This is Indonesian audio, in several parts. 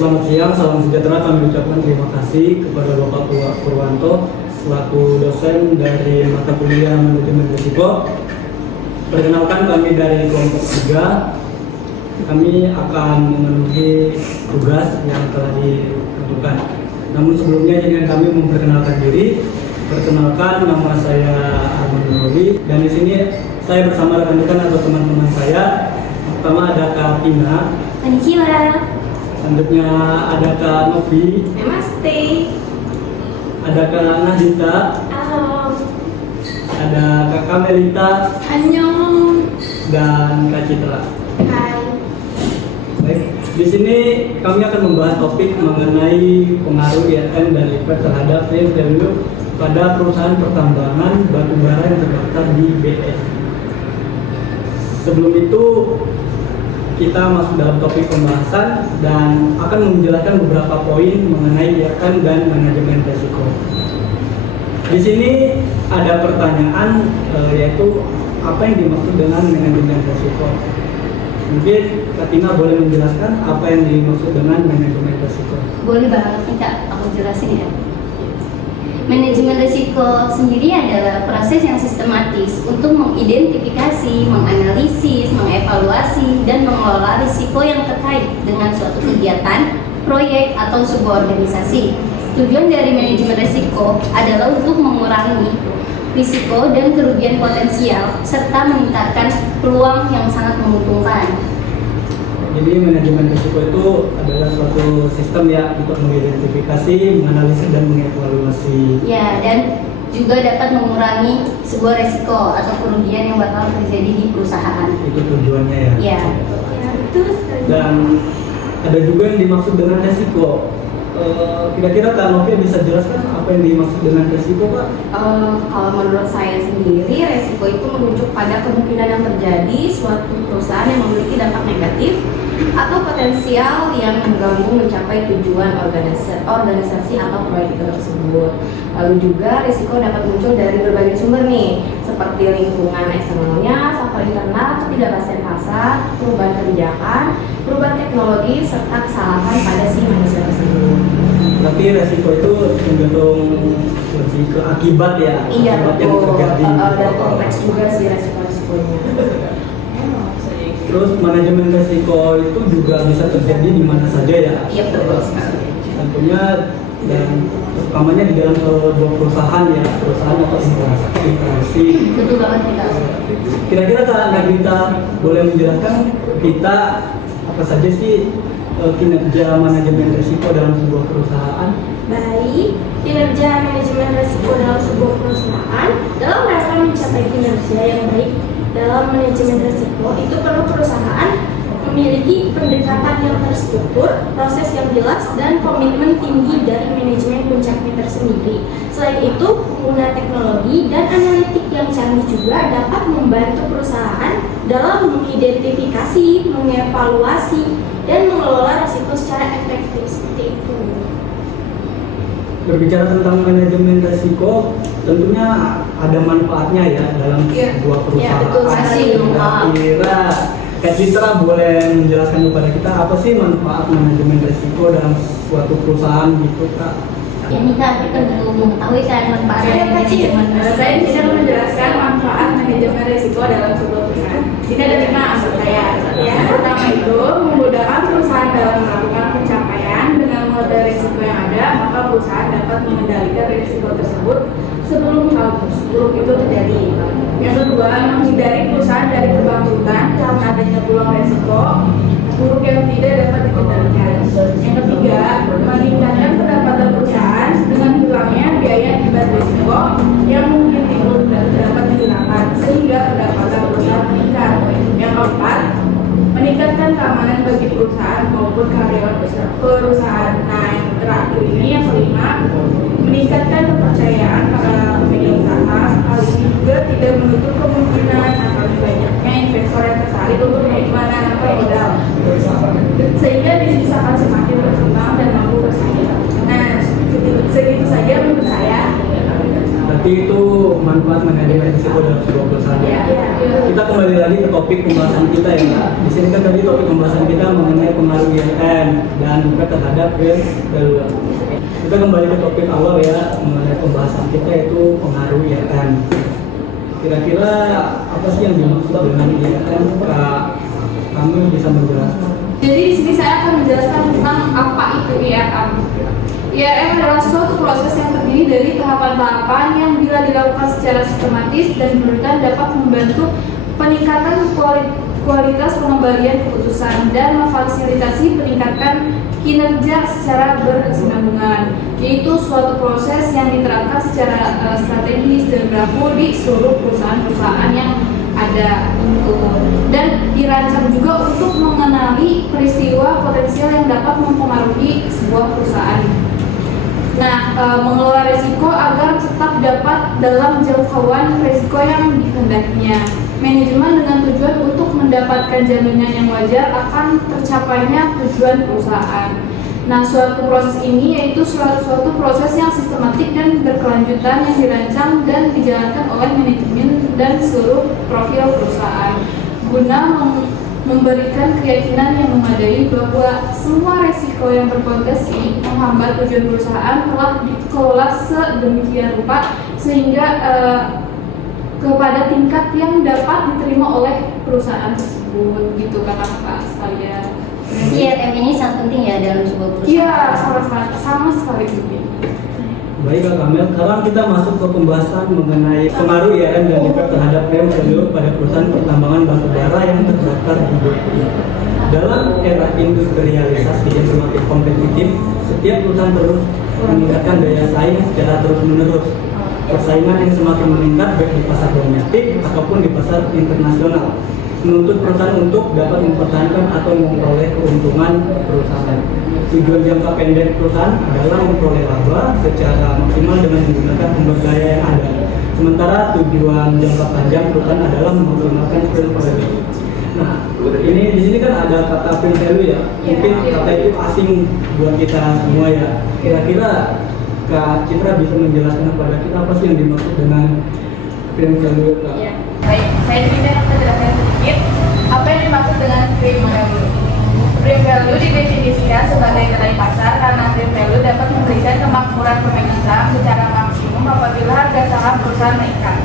Selamat siang, salam sejahtera. Kami ucapkan terima kasih kepada Bapak Purwanto selaku dosen dari mata kuliah Manajemen Risiko. Perkenalkan, kami dari kelompok 3. Kami akan memenuhi tugas yang telah ditentukan. Namun sebelumnya ingin kami memperkenalkan diri. Perkenalkan, nama saya Arman Nuruli dan di sini saya bersama rekan-rekan atau teman-teman saya. Pertama ada Kak Tina. Konnichiwa. Selanjutnya ada Kak Novi. Namaste. Ada Kak Nadita. Halo. Ada Kak Kamelita Annyeong. dan Kak Citra. Hai. Baik, di sini kami akan membahas topik mengenai pengaruh IRM dan efek terhadap net value pada perusahaan pertambangan batubara yang terdaftar di BS. Sebelum itu kita masuk dalam topik pembahasan dan akan menjelaskan beberapa poin mengenai IRM dan manajemen risiko. Di sini ada pertanyaan yaitu apa yang dimaksud dengan manajemen risiko? Mungkin Kak Tina boleh menjelaskan apa yang dimaksud dengan manajemen risiko? Boleh banget nih Kak, aku jelasin ya. Manajemen risiko sendiri adalah proses yang sistematis untuk mengidentifikasi, menganalisis, mengevaluasi, dan mengelola risiko yang terkait dengan suatu kegiatan, proyek, atau sebuah organisasi. Tujuan dari manajemen risiko adalah untuk mengurangi risiko dan kerugian potensial, serta meningkatkan peluang yang sangat menguntungkan. Jadi manajemen risiko itu adalah suatu sistem ya untuk mengidentifikasi, menganalisis, dan mengevaluasi. Ya, dan juga dapat mengurangi sebuah risiko atau kerugian yang bakal terjadi di perusahaan. Itu tujuannya ya. Ya, betul sekali. Dan ada juga yang dimaksud dengan risiko. Kira-kira Kak Novi bisa jelaskan apa yang dimaksud dengan risiko, Pak? Kalau menurut saya sendiri, resiko itu menunjuk pada kemungkinan yang terjadi suatu perusahaan yang memiliki dampak negatif atau potensial yang mengganggu mencapai tujuan organisasi atau proyek itu tersebut. Lalu juga risiko dapat muncul dari berbagai sumber nih, seperti lingkungan eksternalnya, faktor internal, ketidakpastian pasar, perubahan kebijakan, perubahan teknologi, serta kesalahan pada si manusia tersebut. Tapi resiko itu cenderung lebih ke akibat ya. Iya, akibat yang betul. terjadi. Dan kompleks juga sih resiko-resikonya. Terus manajemen risiko itu juga bisa terjadi di mana saja ya. Iya, betul sekali. Tentunya dan utamanya di dalam sebuah perusahaan ya, perusahaan atau instansi. Betul banget nih Kak. Kira-kira Kak Nagita boleh menjelaskan kita apa saja sih kinerja manajemen risiko dalam sebuah perusahaan? Baik, kinerja manajemen risiko dalam sebuah perusahaan dalam rangka mencapai kinerja yang baik dalam manajemen risiko itu perlu perusahaan memiliki pendekatan yang terstruktur, proses yang jelas, dan komitmen tinggi dari manajemen puncaknya tersendiri. Selain itu, pengguna teknologi dan analitik yang canggih juga dapat membantu perusahaan dalam mengidentifikasi, mengevaluasi, dan mengelola risiko secara efektif seperti itu. Berbicara tentang manajemen risiko, tentunya ada manfaatnya ya dalam sebuah perusahaan. betul sekali. Kira-kira Kak Citra boleh menjelaskan kepada kita apa sih manfaat manajemen risiko dalam suatu perusahaan gitu Kak? Ya nih Kak, kita perlu mengetahui kan manfaat dari manajemen risiko. Saya bisa menjelaskan manfaat manajemen risiko dalam sebuah perusahaan. Ini ada 5 maksud saya. Yang pertama itu memudahkan perusahaan dalam melakukan pencapaian dengan model risiko yang ada, maka perusahaan dapat mengendalikan risiko tersebut sebelum hal buruk itu terjadi. Yang kedua, menghindari perusahaan dari kebangkrutan karena adanya peluang risiko buruk yang tidak dapat dikendalikan. Yang ketiga, meningkatkan pendapatan perusahaan dengan hilangnya biaya akibat risiko yang mungkin timbul dan dapat digunakan sehingga pendapatan perusahaan meningkat. Yang keempat, meningkatkan keamanan bagi perusahaan maupun karyawan perusahaan. Nah, yang terakhir ini yang kelima, meningkatkan kepercayaan para pemegang saham. Hal ini juga tidak menutup kemungkinan akan banyaknya investor yang tertarik untuk menanamkan modal, sehingga bisnis akan semakin berkembang dan mampu bersaing. Nah, segitu saja menurut saya. Berarti itu manfaat manajemen risiko dalam sebuah perusahaan. Ya. Kita kembali lagi ke topik pembahasan kita ya Kak. Di sini kan tadi topik pembahasan kita mengenai pengaruh IRM dan juga terhadap fair value. Kita kembali ke topik awal ya mengenai pembahasan kita yaitu pengaruh IRM. Kira-kira apa sih yang dimaksud dengan IRM? Kak, kamu bisa menjelaskan? Jadi di sini saya akan menjelaskan tentang apa itu IRM. IRM adalah suatu proses yang terdiri dari tahapan-tahapan yang bila dilakukan secara sistematis dan berurutan dapat membantu peningkatan kualitas pengembalian keputusan dan memfasilitasi peningkatan kinerja secara berkesinambungan, yaitu suatu proses yang diterapkan secara strategis dan berlaku di seluruh perusahaan-perusahaan yang ada dan dirancang juga untuk mengenali peristiwa potensial yang dapat mempengaruhi sebuah perusahaan. Nah, mengelola risiko agar tetap dapat dalam jangkauan risiko yang dikehendakinya. Manajemen dengan tujuan untuk mendapatkan jaminan yang wajar akan tercapainya tujuan perusahaan. Nah, suatu proses ini yaitu suatu proses yang sistematik dan berkelanjutan yang dirancang dan dijalankan oleh manajemen dan seluruh profil perusahaan guna memberikan keyakinan yang memadai bahwa semua resiko yang berpotensi menghambat tujuan perusahaan telah dikelola sedemikian rupa sehingga kepada tingkat yang dapat diterima oleh perusahaan tersebut, gitu kakak-kakak sekalian. IRM ini sangat penting ya dalam sebuah perusahaan. Iya, sama sekali penting. Baik Kak Kamil, sekarang kita masuk ke pembahasan mengenai pengaruh IRM dan efek terhadap fair value pada perusahaan pertambangan batu bara yang terdaftar di BPI. Dalam era industrialisasi yang semakin kompetitif, setiap perusahaan terus meningkatkan daya saing secara terus-menerus. Persaingan yang semakin meningkat baik di pasar domestik ataupun di pasar internasional menuntut perusahaan untuk dapat mempertahankan atau memperoleh keuntungan perusahaan. Tujuan jangka pendek perusahaan adalah memperoleh laba secara maksimal dengan menggunakan sumber daya yang ada. Sementara tujuan jangka panjang perusahaan adalah menggunakan fair value. Nah, ini di sini kan ada kata fair value ya. Mungkin kata itu asing buat kita semua ya. Kira-kira Kak Citra bisa menjelaskan kepada kita apa sih yang dimaksud dengan fair value, Kak? Iya. Baik, saya ingin menjelaskan sedikit apa yang dimaksud dengan fair value. Fair value didefinisikan sebagai nilai pasar karena fair value dapat memberikan kemakmuran pemilik saham secara maksimum apabila harga saham perusahaan meningkat.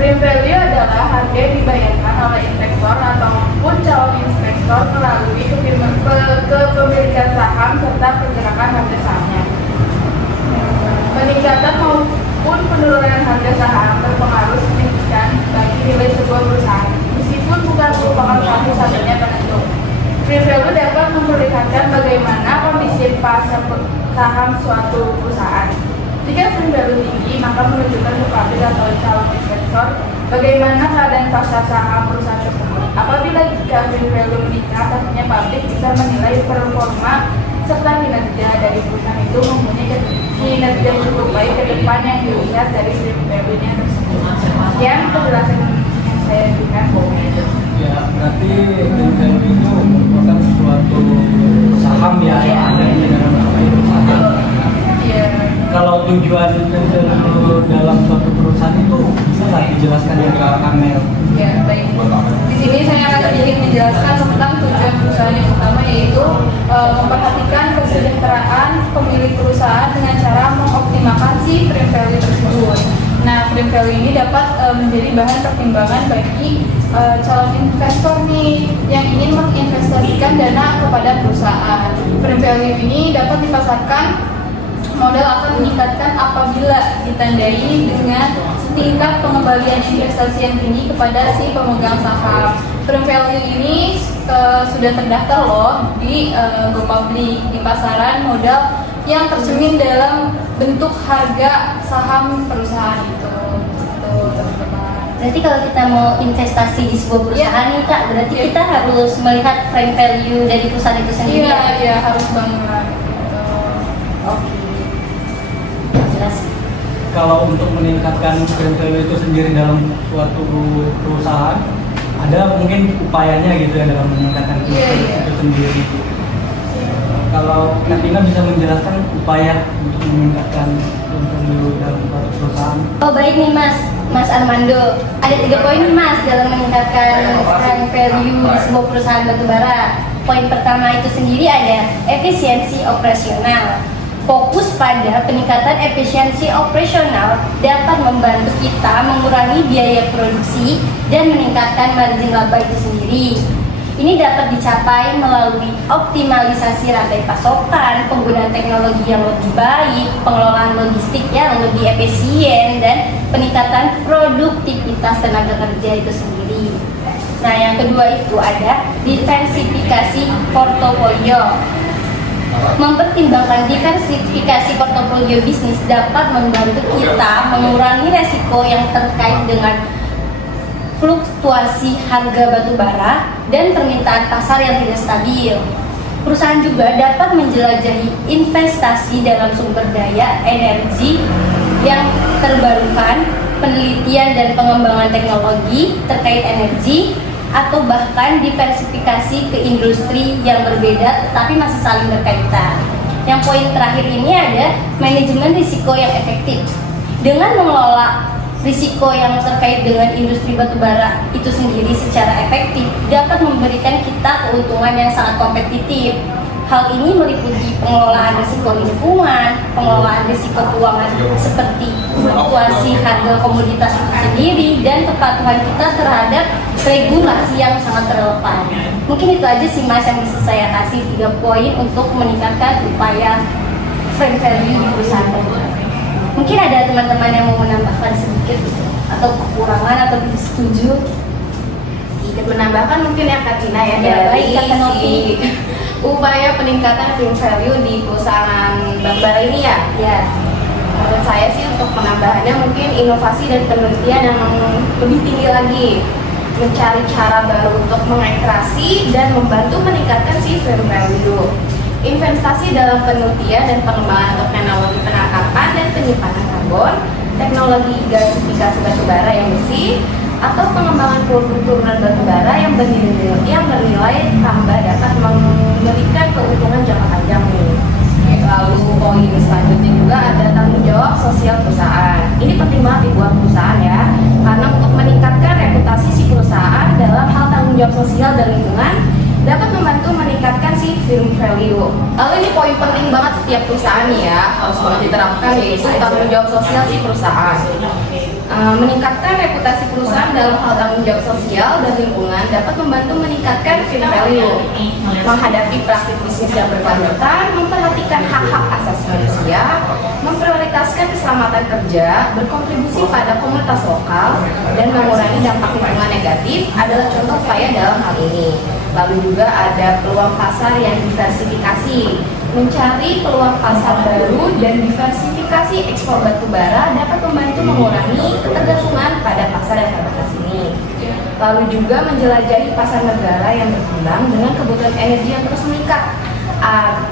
Fair value adalah harga yang dibayarkan oleh investor ataupun calon investor melalui kepemilikan saham serta pergerakan harga sahamnya. Peningkatan maupun penurunan harga saham berpengaruh signifikan bagi nilai sebuah perusahaan, meskipun bukan merupakan satu-satunya penentu. Fair value dapat memperlihatkan bagaimana kondisi pasar saham suatu perusahaan. Jika fair value tinggi, maka menunjukkan kepada atau calon investor bagaimana keadaan pasar saham perusahaan tersebut. Apabila jika fair value meningkat, artinya publik bisa menilai performa serta kinerja dari perusahaan itu mempunyai kinerja yang cukup baik ke depan yang dilihat dari fair value-nya tersebut. Sekian penjelasan yang saya berikan. Ya, berarti fair value itu merupakan suatu saham ya yang ada di dalam perusahaan. Iya. Kalau tujuan dalam suatu perusahaan itu bisa nggak dijelaskan ya Kak Kamil? Ya, baik. Di sini saya akan sedikit menjelaskan tentang tujuan perusahaan yang utama, yaitu memperhatikan kesejahteraan pemilik perusahaan dengan cara mengoptimalkan si fair value tersebut. Nah, fair value ini dapat menjadi bahan pertimbangan bagi calon investor nih yang ingin menginvestasikan dana kepada perusahaan. Fair value ini dapat dipasarkan modal akan meningkatkan apabila ditandai dengan tingkat pengembalian investasi yang tinggi kepada si pemegang saham. Fair value ini sudah terdaftar loh di GoPublic di pasaran modal yang tercermin dalam bentuk harga saham perusahaan itu. Berarti kalau kita mau investasi di sebuah perusahaan nih Kak, berarti kita harus melihat fair value dari perusahaan itu sendiri. Iya, harus banget. Oke. Jelas. Kalau untuk meningkatkan fair value itu sendiri dalam suatu perusahaan, ada mungkin upayanya gitu ya dalam meningkatkan fair value itu sendiri. Kalau Kak Tina bisa menjelaskan upaya untuk meningkatkan fair value dalam suatu perusahaan? Oh baik nih Mas, Mas Armando, ada 3 poin nih Mas dalam meningkatkan brand value di sebuah perusahaan batubara. Poin pertama itu sendiri ada efisiensi operasional. Fokus pada peningkatan efisiensi operasional dapat membantu kita mengurangi biaya produksi dan meningkatkan margin laba itu sendiri. Ini dapat dicapai melalui optimalisasi rantai pasokan, penggunaan teknologi yang lebih baik, pengelolaan logistik yang lebih efisien, dan peningkatan produktivitas tenaga kerja itu sendiri. Nah, yang kedua itu ada diversifikasi portofolio. Mempertimbangkan diversifikasi portofolio bisnis dapat membantu kita mengurangi resiko yang terkait dengan fluktuasi harga batubara dan permintaan pasar yang tidak stabil. Perusahaan juga dapat menjelajahi investasi dalam sumber daya energi yang terbarukan, penelitian dan pengembangan teknologi terkait energi, atau bahkan diversifikasi ke industri yang berbeda tetapi masih saling berkaitan. Yang poin terakhir ini ada manajemen risiko yang efektif. Dengan mengelola risiko yang terkait dengan industri batubara itu sendiri secara efektif dapat memberikan kita keuntungan yang sangat kompetitif. Hal ini meliputi pengelolaan risiko lingkungan, pengelolaan risiko keuangan seperti fluktuasi harga komoditas itu sendiri, dan kepatuhan kita terhadap regulasi yang sangat relevan. Mungkin itu aja sih Mas yang bisa saya kasih 3 poin untuk meningkatkan upaya brand value di perusahaan batubara. Mungkin ada teman-teman yang mau menambahkan sedikit atau kekurangan atau setuju. Sedikit menambahkan mungkin ya Kak Tina ya, Ya, dari baik, Kak Novi. upaya peningkatan brand value di perusahaan batubara ini ya. Ya, Menurut saya sih untuk penambahannya mungkin inovasi dan penelitian yang lebih tinggi lagi, mencari cara baru untuk mengekstrasi dan membantu meningkatkan si brand value. Investasi dalam penelitian dan pengembangan untuk teknologi penangkapan dan penyimpanan karbon, teknologi gasifikasi batubara yang bersih, atau pengembangan produk turunan batubara yang bernilai tambah dapat memberikan keuntungan jangka panjang nih. Lalu poin selanjutnya juga ada tanggung jawab sosial perusahaan. Ini penting banget dibuat perusahaan ya, karena untuk meningkatkan reputasi si perusahaan dalam hal tanggung jawab sosial dan lingkungan dapat membantu meningkatkan si firm value. Lalu ini poin penting banget setiap perusahaan nih ya, harus banget diterapkan, yaitu tanggung jawab sosial si perusahaan. Meningkatkan reputasi perusahaan dalam hal tanggung jawab sosial dan lingkungan dapat membantu meningkatkan firm value, menghadapi praktik bisnis yang berkelanjutan, memperhatikan hak-hak asasi manusia, memprioritaskan keselamatan kerja, berkontribusi pada komunitas lokal, dan mengurangi dampak lingkungan negatif adalah contoh upaya dalam hal ini. Lalu juga ada peluang pasar yang diversifikasi. Mencari peluang pasar baru dan diversifikasi ekspor batubara dapat membantu mengurangi ketergantungan pada pasar yang terbatas ini. Lalu juga menjelajahi pasar negara yang berkembang dengan kebutuhan energi yang terus meningkat,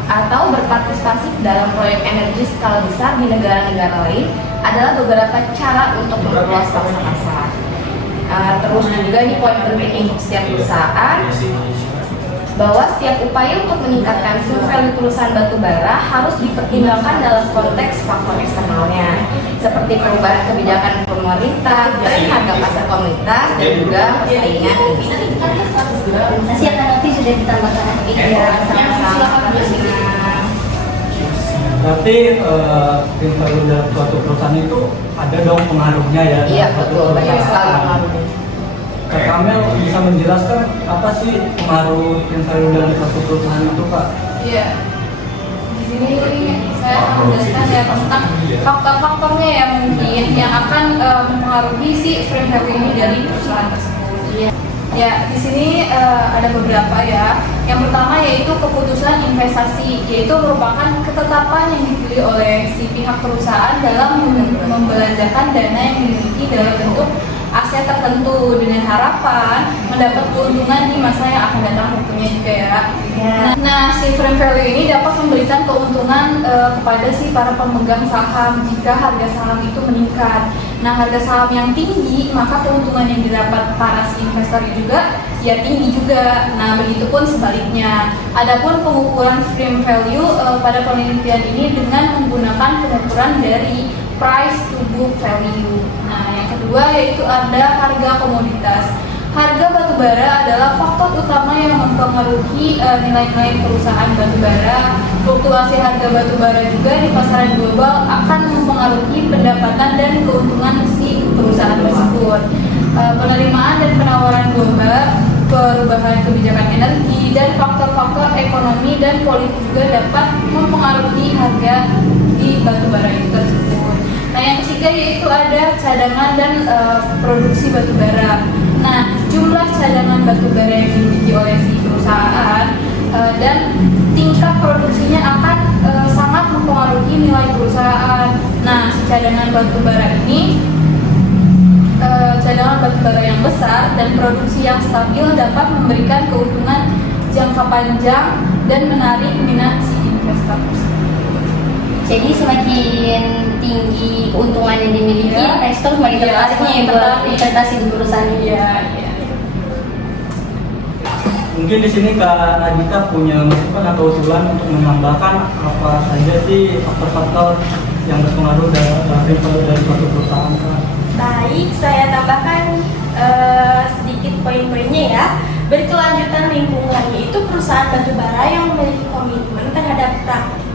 atau berpartisipasi dalam proyek energi skala besar di negara-negara lain adalah beberapa cara untuk memperluas pangsa pasar. Terus juga ini poin penting untuk setiap perusahaan, bahwa setiap upaya untuk meningkatkan value perusahaan batubara harus dipertimbangkan dalam konteks faktor eksternalnya, seperti perubahan kebijakan pemerintah, tren harga pasar komunitas, dan juga persaingan industri. terima kasih Kak Novi sudah ditambahkan. Iya, sama-sama. Berarti brand value dalam suatu perusahaan itu ada dong pengaruhnya ya? Iya dalam suatu betul, banyak sekali perusahaan. pengaruhnya. Kak Kamel bisa menjelaskan apa sih pengaruh brand value dalam suatu perusahaan itu, Pak? Iya. Di sini saya akan menjelaskan ya tentang faktor-faktornya yang mungkin yang akan mempengaruhi si frame value ini dari perusahaan tersebut. Iya. Ya, di sini ada beberapa ya. Yang pertama yaitu keputusan investasi, yaitu merupakan ketetapan yang dipilih oleh si pihak perusahaan dalam membelanjakan dana yang dimiliki dalam bentuk aset tertentu dengan harapan mendapat keuntungan di masa yang akan datang tentunya juga ya. Nah, si frame value ini dapat memberikan keuntungan kepada si para pemegang saham jika harga saham itu meningkat. Nah, harga saham yang tinggi, maka keuntungan yang didapat para si investor juga ya tinggi juga. Nah, begitupun sebaliknya. Adapun pengukuran frame value pada penelitian ini dengan menggunakan pengukuran dari price to book value. Nah, yang kedua yaitu ada harga komoditas. Harga batubara adalah faktor utama yang mempengaruhi nilai-nilai perusahaan batubara. Fluktuasi harga batubara juga di pasaran global akan mempengaruhi pendapatan dan keuntungan si perusahaan tersebut. Penerimaan dan penawaran global, perubahan kebijakan energi, dan faktor-faktor ekonomi dan politik juga dapat mempengaruhi harga di batubara itu tersebut. Nah, yang ketiga yaitu ada cadangan dan produksi batubara. Nah, jumlah cadangan batubara yang dimiliki oleh si perusahaan dan tingkat produksinya akan sangat mempengaruhi nilai perusahaan. Nah, si cadangan batubara ini cadangan batubara yang besar dan produksi yang stabil dapat memberikan keuntungan jangka panjang dan menarik minat si investor. Jadi semakin tinggi keuntungan yang dimiliki, Iya. investor semakin Iya, tertarik nih semakin buat tertarik. investasi di perusahaan ini. Iya. Mungkin di sini Kak Nagita punya masukan atau usulan untuk menambahkan apa saja sih faktor-faktor yang berpengaruh dalam dari suatu perusahaan, Kak? Baik, saya tambahkan sedikit poin-poinnya ya. Berkelanjutan lingkungan, yaitu perusahaan batubara yang memiliki komitmen terhadap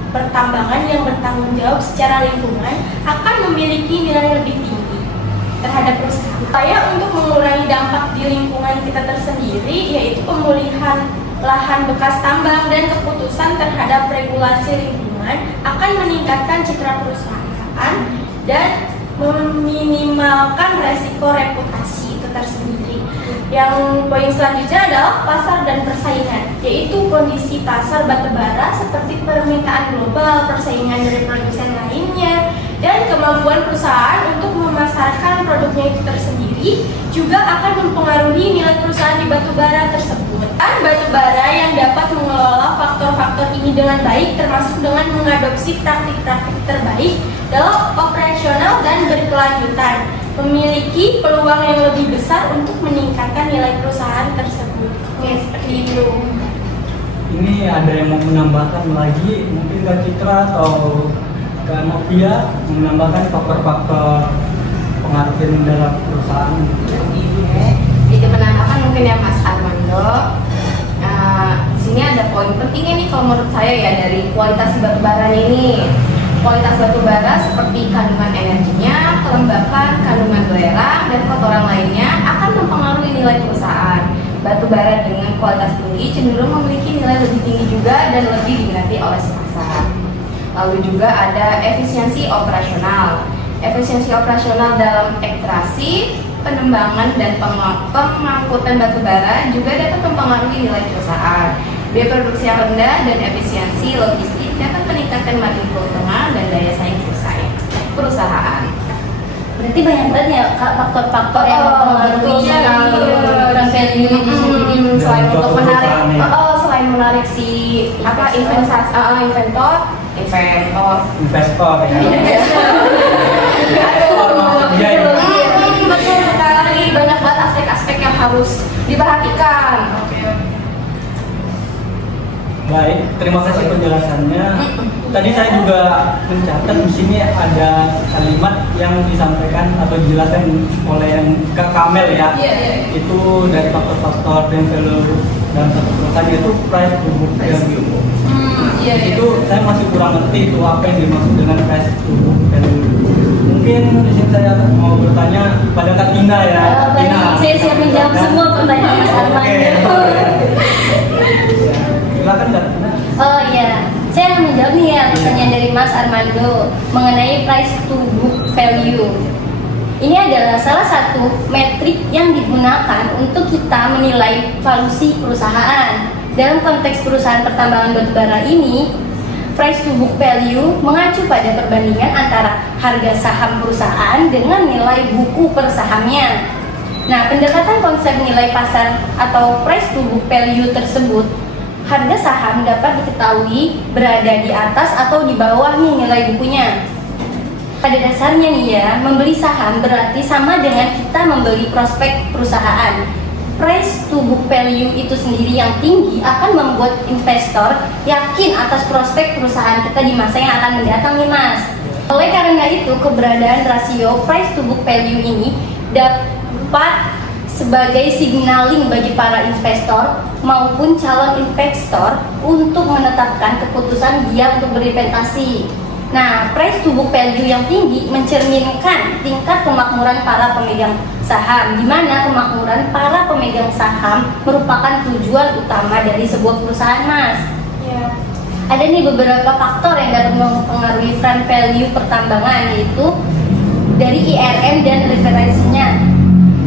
pertambangan yang bertanggung jawab secara lingkungan akan memiliki nilai lebih tinggi terhadap perusahaan. Upaya untuk mengurangi dampak di lingkungan kita tersendiri, yaitu pemulihan lahan bekas tambang dan keputusan terhadap regulasi lingkungan akan meningkatkan citra perusahaan dan meminimalkan resiko reputasi itu tersendiri. Yang poin selanjutnya adalah pasar dan persaingan, yaitu kondisi pasar batubara seperti permintaan global, persaingan dari produsen lainnya, dan kemampuan perusahaan untuk memasarkan produknya itu tersendiri juga akan mempengaruhi nilai perusahaan di batubara tersebut. Dan batubara yang dapat mengelola faktor-faktor ini dengan baik termasuk dengan mengadopsi praktik-praktik terbaik dalam operasional dan berkelanjutan, memiliki peluang yang lebih besar untuk meningkatkan nilai perusahaan tersebut. Ya, seperti itu. Ini ada yang mau menambahkan lagi, mungkin Kak Citra atau Kak Novia menambahkan faktor-faktor pengaruh dalam perusahaan. Jadi menambahkan mungkin ya Mas Armando. Di sini ada poin pentingnya nih kalau menurut saya ya dari kualitas batubara ini. Kualitas batubara seperti kandungan energinya, kelembapan, kandungan belerang, dan kotoran lainnya akan mempengaruhi nilai perusahaan. Batubara dengan kualitas tinggi cenderung memiliki nilai lebih tinggi juga dan lebih diminati oleh si pasar. Lalu juga ada efisiensi operasional. Efisiensi operasional dalam ekstraksi, penembangan, dan pengangkutan batubara juga dapat mempengaruhi nilai perusahaan. Biaya produksi yang rendah dan efisiensi logistik dapat meningkatkan margin keuntungan dan daya saing perusahaan. Berarti banyak banget ya Kak faktor-faktor yang mempengaruhi brand value itu sendiri. Selain Dan untuk suatu menarik, perusahaan ya. selain menarik si investor Investor ya. Iya, Iya, iya. betul sekali. Banyak banget aspek-aspek yang harus diperhatikan. Baik, terima kasih penjelasannya. Tadi saya juga mencatat di sini ada kalimat yang disampaikan atau dijelaskan oleh yang Kak Kamel ya. Iya. Itu dari faktor-faktor dan value dalam satu perusahaan itu price to book value. Iya. Itu saya masih kurang ngerti itu apa yang dimaksud dengan price to book value. Mungkin di sini saya mau bertanya pada Kak Tina ya. Baik, saya siap menjawab semua pertanyaan Mas Armando. Silakan Kak Tina. Oh iya, saya akan menjawab nih ya pertanyaan dari Mas Armando mengenai price to book value. Ini adalah salah satu metrik yang digunakan untuk kita menilai valuasi perusahaan. Dalam konteks perusahaan pertambangan batubara ini, price to book value mengacu pada perbandingan antara harga saham perusahaan dengan nilai buku per sahamnya. Nah, pendekatan konsep nilai pasar atau price to book value tersebut, harga saham dapat diketahui berada di atas atau di bawah nih nilai bukunya. Pada dasarnya nih ya, membeli saham berarti sama dengan kita membeli prospek perusahaan. Price to book value itu sendiri yang tinggi akan membuat investor yakin atas prospek perusahaan kita di masa yang akan mendatang nih Mas. Oleh karena itu, keberadaan rasio price to book value ini dapat sebagai signaling bagi para investor maupun calon investor untuk menetapkan keputusan dia untuk berinvestasi. Nah, price to book value yang tinggi mencerminkan tingkat kemakmuran para pemegang saham, di mana kemakmuran para pemegang saham merupakan tujuan utama dari sebuah perusahaan, Mas. Ya. Ada nih beberapa faktor yang dapat mempengaruhi front value pertambangan, yaitu dari IRM dan referensinya.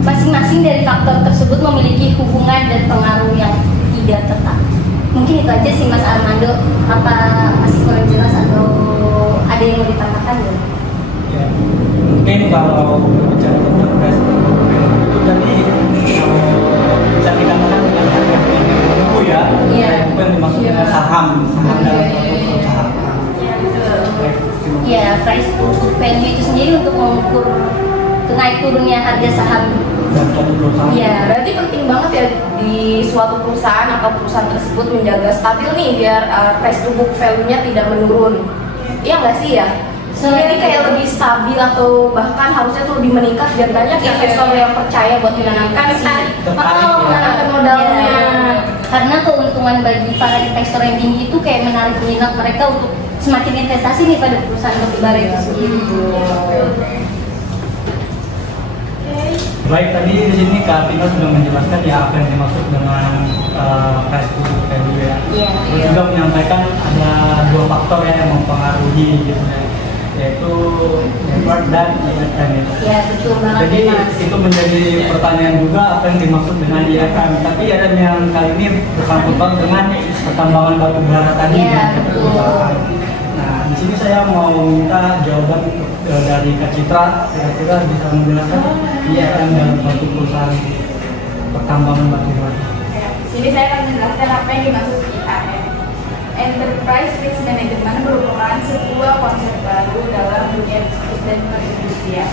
Masing-masing dari faktor tersebut memiliki hubungan dan pengaruh yang tidak tetap. Mungkin itu aja sih, Mas Armando. Apa masih kurang jelas atau ada yang mau ditambahkan ya? Ya, mungkin kalau berbicara tentang price to book value itu tadi bisa dikatakan dengan harga buku ya. Iya. Bukan dimaksud dengan saham dalam suatu perusahaan. Ya, price to book value itu sendiri untuk mengukur naik turunnya harga saham. Dan suatu perusahaan. Iya. Berarti penting banget ya di suatu perusahaan atau perusahaan tersebut menjaga stabil nih biar price to book value-nya tidak menurun. Iya nggak sih ya? Jadi kayak lebih stabil atau bahkan harusnya tuh lebih meningkat biar banyak investor yang percaya buat menanamkan menanamkan modalnya. Ya, karena keuntungan bagi para investor yang tinggi itu kayak menarik minat mereka untuk semakin investasi nih pada perusahaan batubara itu sendiri. Baik, tadi di sini Kak Tina sudah menjelaskan ya apa yang dimaksud dengan price to book value ya. Iya. Terus juga menyampaikan ada dua faktor ya yang mempengaruhi gitu ya, yaitu network dan IFM ya. Ya, betul banget. Jadi Mas. itu menjadi pertanyaan juga apa yang dimaksud dengan IFM. Tapi ada yang kali ini bersangkutan dengan pertambangan batu bara tadi. Iya, ya, betul. perusahaan. Nah, di sini saya mau minta jawaban dari Kak Citra, kira-kira bisa menjelaskan IFM dalam suatu perusahaan pertambangan batu bara. Sini saya akan menjelaskan apa yang dimaksud IAM. Enterprise Risk Management merupakan sebuah konsep baru dalam dunia bisnis dan perindustrian.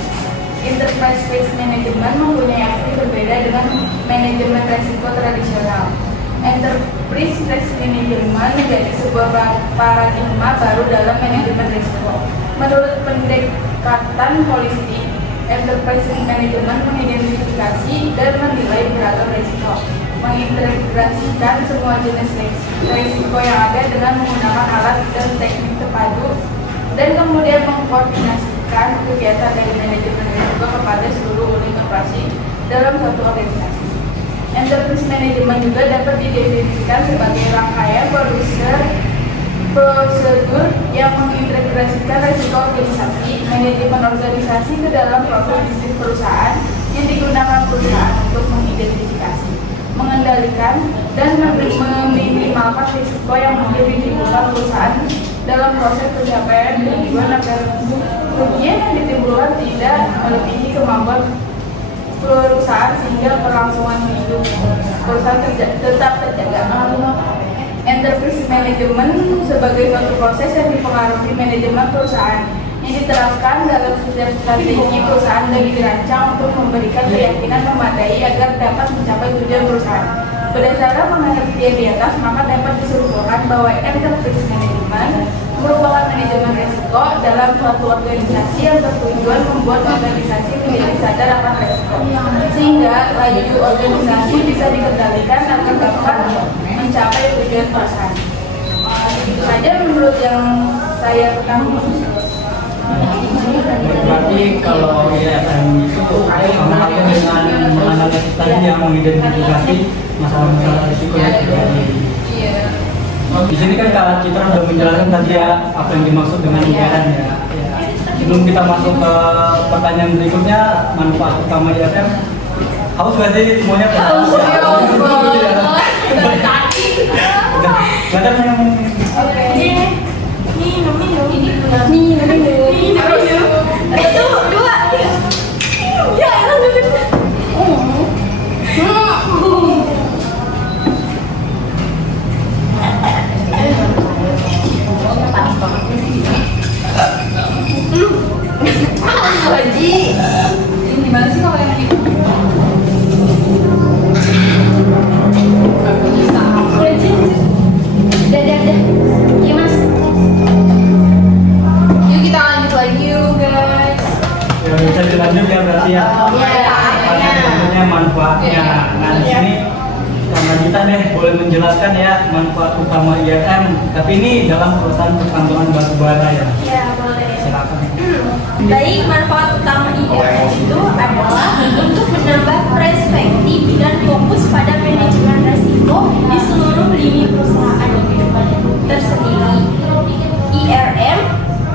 Enterprise Risk Management mempunyai arti berbeda dengan manajemen resiko tradisional. Enterprise Risk Management menjadi sebuah paradigma baru dalam manajemen risiko. Menurut pendekatan holistik, Enterprise Risk Management mengidentifikasi dan menilai beragam risiko, mengintegrasikan semua jenis risiko yang ada dengan menggunakan alat dan teknik terpadu, dan kemudian mengkoordinasikan kegiatan dari manajemen risiko kepada seluruh unit operasi dalam suatu organisasi. Enterprise Management juga dapat didefinisikan sebagai rangkaian prosedur yang mengintegrasikan risiko organisasi, manajemen organisasi ke dalam proses bisnis perusahaan yang digunakan perusahaan untuk mengidentifikasi, mengendalikan, dan meminimalkan risiko yang mungkin ditimbulkan perusahaan dalam proses pencapaian tujuan agar kerugian yang ditimbulkan tidak melebihi kemampuan perusahaan sehingga kelangsungan hidup perusahaan tetap terjaga. Enterprise Management sebagai suatu proses yang dipengaruhi manajemen perusahaan yang diterapkan dalam setiap strategi perusahaan dan dirancang untuk memberikan keyakinan memadai agar dapat mencapai tujuan perusahaan. Berdasarkan pengertian di atas, maka dapat disimpulkan bahwa Enterprise Management merupakan manajemen risiko dalam suatu organisasi yang bertujuan membuat organisasi menjadi sadar akan risiko, sehingga laju organisasi bisa dikendalikan agar dapat mencapai tujuan perusahaan. Itu saja menurut yang saya ketahui. Berarti kalau IFM itu sama halnya dengan menganalisis tadi yang mengidentifikasi masalah-masalah risiko yang terjadi. Di sini kan Kak Citra sudah menjelaskan tadi ya apa yang dimaksud dengan IFM ya. Sebelum kita masuk ke pertanyaan berikutnya, manfaat utama IFM, haus nggak sih semuanya? Haus Ini gimana sih kalau yang ini? Wajib menjelaskan ya manfaat utama IRM, tapi ini dalam perusahaan pertambangan batubara ya. Ya, boleh. Silakan. Baik, manfaat utama IRM itu adalah untuk menambah perspektif dan fokus pada manajemen resiko di seluruh lini perusahaan tersendiri. IRM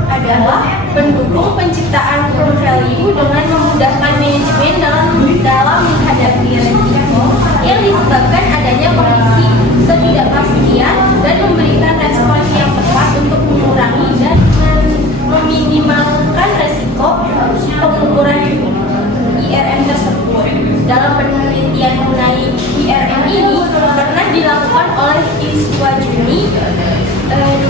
adalah pendukung penciptaan firm value dengan memudahkan manajemen dalam menghadapi resiko yang disebabkan adanya kondisi ketidakpastian dan memberikan respon yang tepat untuk mengurangi dan meminimalkan resiko pengukuran IRM tersebut. Dalam penelitian mengenai IRM ini pernah dilakukan oleh Iswajuni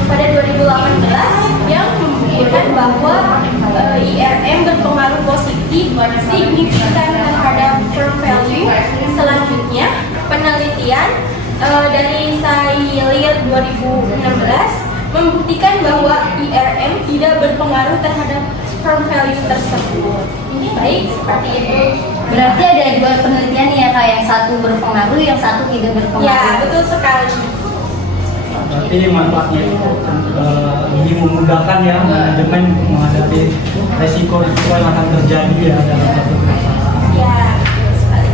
pada 2018 yang membuktikan bahwa IRM berpengaruh positif signifikan terhadap firm value. Selanjutnya, penelitian dari Sailier 2016 membuktikan bahwa IRM tidak berpengaruh terhadap firm value tersebut. Baik, seperti itu. Berarti ada dua penelitian ya Kak, yang satu berpengaruh, yang satu tidak berpengaruh. Ya, betul sekali. Berarti manfaatnya itu lebih memudahkan ya manajemen untuk menghadapi resiko-resiko yang akan terjadi ya dalam satu perusahaan. Ya, betul sekali.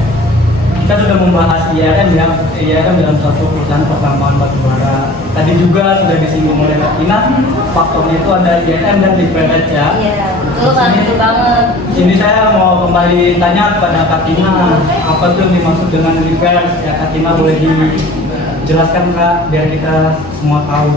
Kita sudah membahas IRM ya, IRM dalam satu perusahaan pertambangan batubara. Tadi juga sudah disinggung oleh Kak Tina, faktornya itu ada IRM dan leverage ya. Iya, betul Kak, betul banget. Sini saya mau kembali tanya kepada Kak Tina, apa tuh yang dimaksud dengan leverage ya? Kak Tina boleh dijelaskan Kak, biar kita semua tahu.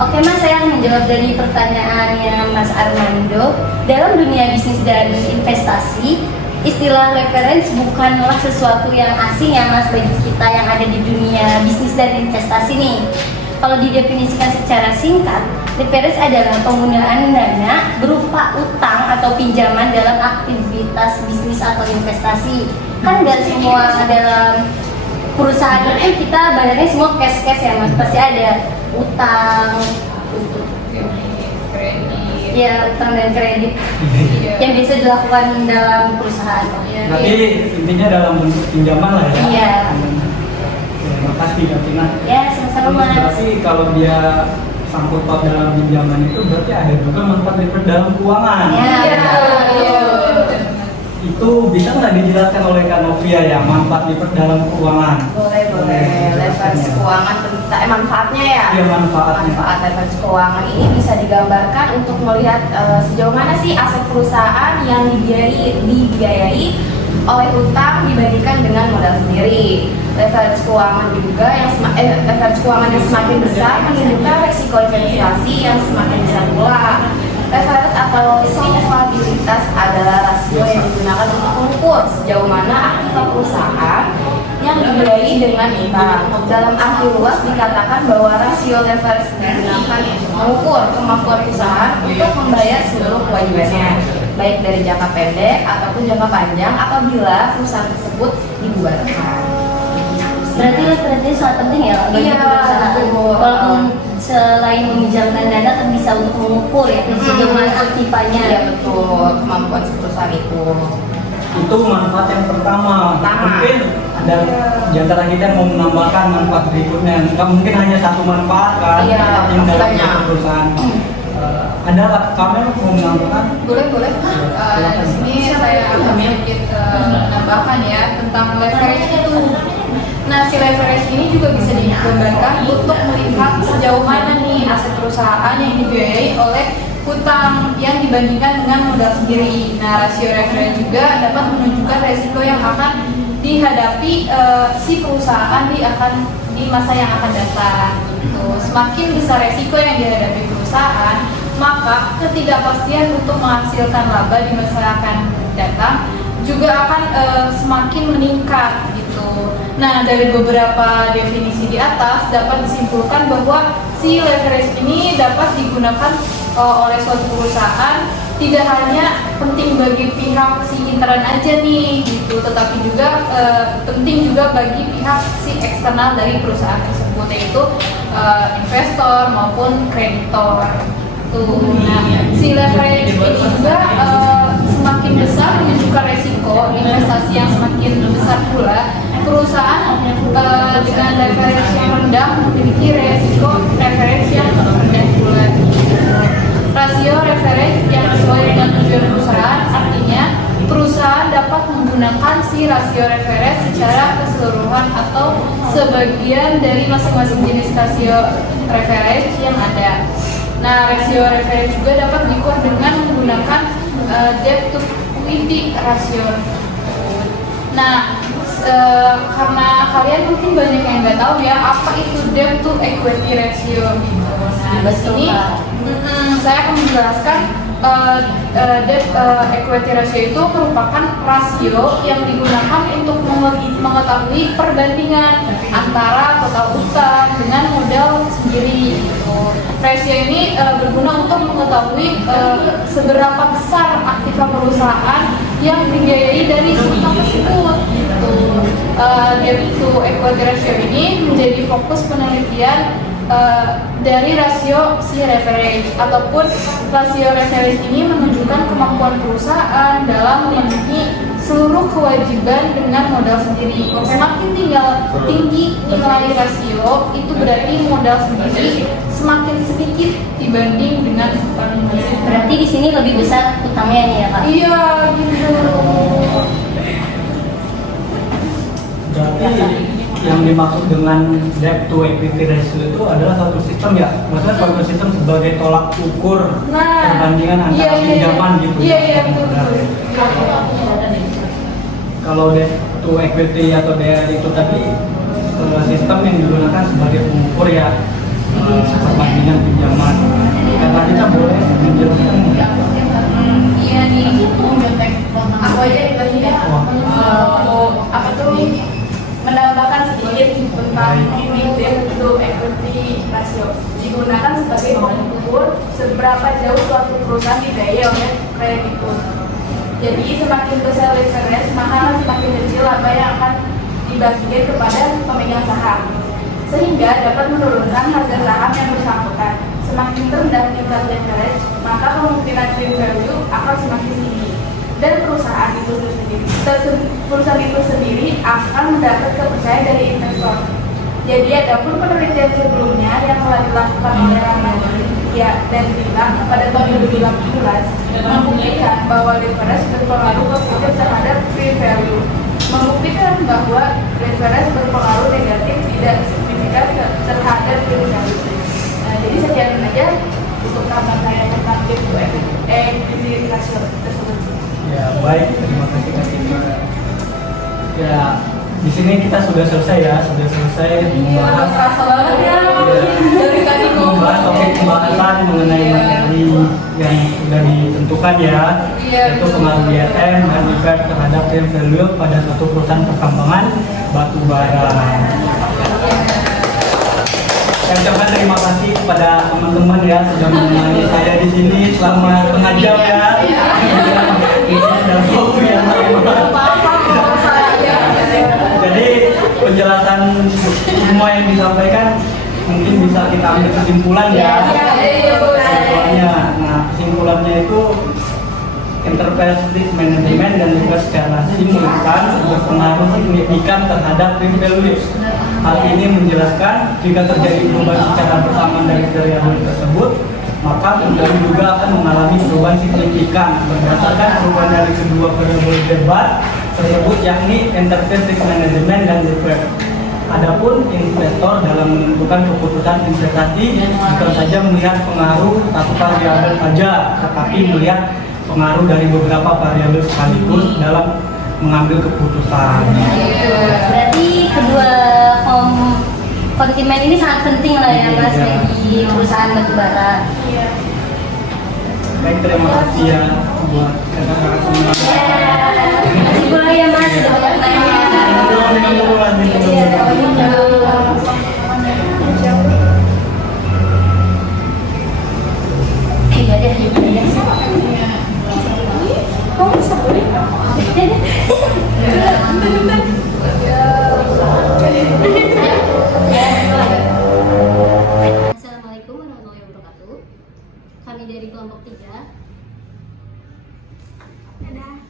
Oke Mas, saya akan menjawab dari pertanyaannya Mas Armando. Dalam dunia bisnis dan investasi, istilah leverage bukanlah sesuatu yang asing ya Mas bagi kita yang ada di dunia bisnis dan investasi nih. Kalau didefinisikan secara singkat, leverage adalah penggunaan dana berupa utang atau pinjaman dalam aktivitas bisnis atau investasi. Kan nggak semua dalam perusahaan kita bayarnya semua cash ya Mas, pasti ada utang, ya utang dan kredit yang bisa dilakukan dalam perusahaan. Tapi intinya dalam bentuk pinjaman lah ya. Iya. Terima kasih Kak Tina. Ya, sama-sama Mas. Berarti kalau dia sangkut paut dalam pinjaman itu berarti ada juga manfaat leverage dalam keuangan. Ya, Itu bisa nggak dijelaskan oleh Kak Novia ya manfaat leverage dalam keuangan? Boleh. Leverage keuangan manfaatnya ya. Iya, manfaatnya. Manfaat leverage keuangan ini bisa digambarkan untuk melihat sejauh mana sih aset perusahaan yang dibiayai oleh utang dibandingkan dengan modal sendiri. Leverage keuangan juga leverage keuangan yang semakin besar menunjukkan resiko inflasi yang semakin besar pula. Leverage atau solvabilitas adalah rasio yang digunakan untuk mengukur sejauh mana aktiva perusahaan yang dibiayai dengan utang. Dalam arti luas dikatakan bahwa rasio leverage digunakan untuk mengukur kemampuan perusahaan untuk membayar seluruh kewajibannya, baik dari jangka pendek ataupun jangka panjang apabila perusahaan tersebut dibubarkan. berarti leverage sangat penting ya bagi perusahaan. Walaupun selain meminjamkan dana kan bisa untuk mengukur ya sejauh mana aktivanya. Iya betul, kemampuan perusahaan itu. Itu manfaat yang pertama. Mungkin ada di antara kita yang mau menambahkan manfaat berikutnya. Nggak mungkin hanya satu manfaat kan yang dalam banyak. perusahaan. Ada kamu mau menambahkan? Boleh. Di sini saya akan sedikit menambahkan ya tentang leverage itu. Nah, si leverage ini juga bisa digambarkan untuk melihat sejauh mana nih aset perusahaan yang dibiayai oleh hutang yang dibandingkan dengan modal sendiri. Nah, rasio leverage juga dapat menunjukkan resiko yang akan dihadapi si perusahaan di masa yang akan datang. Semakin besar resiko yang dihadapi perusahaan, maka ketidakpastian untuk menghasilkan laba di masa yang akan datang juga akan semakin meningkat gitu. Nah, dari beberapa definisi di atas dapat disimpulkan bahwa si leverage ini dapat digunakan oleh suatu perusahaan tidak hanya penting bagi pihak si intern aja nih gitu, tetapi juga penting juga bagi pihak si eksternal dari perusahaan tersebut, yaitu investor maupun kreditor. Nah, si leverage ini juga semakin semakin besar menunjukkan resiko investasi yang semakin besar pula, perusahaan dengan leverage yang rendah memiliki resiko leverage yang rendah pula. Rasio leverage yang sesuai dengan tujuan perusahaan, artinya perusahaan dapat menggunakan si rasio leverage secara keseluruhan atau sebagian dari masing-masing jenis rasio leverage yang ada. Nah, rasio leverage juga dapat diukur dengan menggunakan debt to equity ratio. Nah, karena kalian mungkin banyak yang nggak tahu ya apa itu debt to equity ratio gitu. Nah, di sini saya akan menjelaskan debt equity ratio itu merupakan rasio yang digunakan untuk mengetahui perbandingan antara total utang dengan modal sendiri. Rasio ini berguna untuk mengetahui seberapa besar aktiva perusahaan yang dibiayai dari utang tersebut. Debt to equity ratio ini menjadi fokus penelitian dari rasio si leverage ataupun rasio leverage ini menunjukkan kemampuan perusahaan dalam memenuhi seluruh kewajiban dengan modal sendiri. Semakin tinggi nilai rasio, itu berarti modal sendiri semakin sedikit dibanding dengan utang. Berarti di sini lebih besar utangnya nih ya Kak? Iya gitu. Berarti yang dimaksud dengan debt to equity ratio itu adalah suatu sistem ya, maksudnya suatu sistem sebagai tolak ukur perbandingan antara pinjaman gitu. Iya betul. Kalau debt to equity atau DER itu tadi sistem yang digunakan sebagai pengukur ya perbandingan pinjaman. Kata kita boleh menjelaskan? Iya nih, aku aja di bagian apa tuh menambahkan sedikit tentang ini debt to equity ratio digunakan sebagai pengukur seberapa jauh suatu perusahaan dibiayai oleh kreditur. Jadi semakin besar leverage maka semakin kecil apa yang akan dibagikan kepada pemegang saham, sehingga dapat menurunkan harga saham yang bersangkutan. Semakin rendah tingkat leverage maka kemungkinan trade value akan semakin tinggi dan perusahaan itu sendiri akan mendapat kepercayaan dari investor. Jadi adapun penelitian sebelumnya yang telah dilakukan oleh Rahmadia dan Bilang pada tahun 2018 membuktikan bahwa leverage berpengaruh positif terhadap free value, membuktikan bahwa leverage berpengaruh negatif tidak signifikan terhadap free value. Nah, jadi sekian aja untuk tambahan saya tentang debt to equity ratio tersebut. Ya baik, terima kasih Kak Tima. Ya di sini kita sudah selesai membahas Dari tadi membahas topik pembahasan mengenai materi yang sudah ditentukan ya, yaitu pengaruh DRM dan effect terhadap fair value pada suatu perusahaan pertambangan batu bara. Saya ucapkan terima kasih kepada teman-teman ya sudah menemani saya di sini selama setengah jam ya. Dalam waktu yang lama. Jadi penjelasan semua yang disampaikan mungkin bisa kita ambil kesimpulan ya. Kesimpulannya, nah kesimpulannya itu enterprise risk management dan juga secara simultan berpengaruh signifikan terhadap free value. Hal ini menjelaskan jika terjadi perubahan secara bersamaan dari variabel tersebut, maka perubahan juga akan mengalami perubahan signifikan berdasarkan perubahan dari kedua variabel debat tersebut, yakni enterprise risk management dan leverage. Adapun investor dalam menentukan keputusan investasi bukan saja melihat pengaruh satu variabel saja, tetapi melihat pengaruh dari beberapa variabel sekaligus dalam mengambil keputusan. Berarti kedua kontimen ini sangat penting lah ya Mas bagi perusahaan batubara. Baik, terima kasih ya buat kakak-kakak semua. Terima kasih pula ya Mas sudah bertanya. Assalamualaikum warahmatullahi wabarakatuh. Kami dari kelompok 3. Dadah.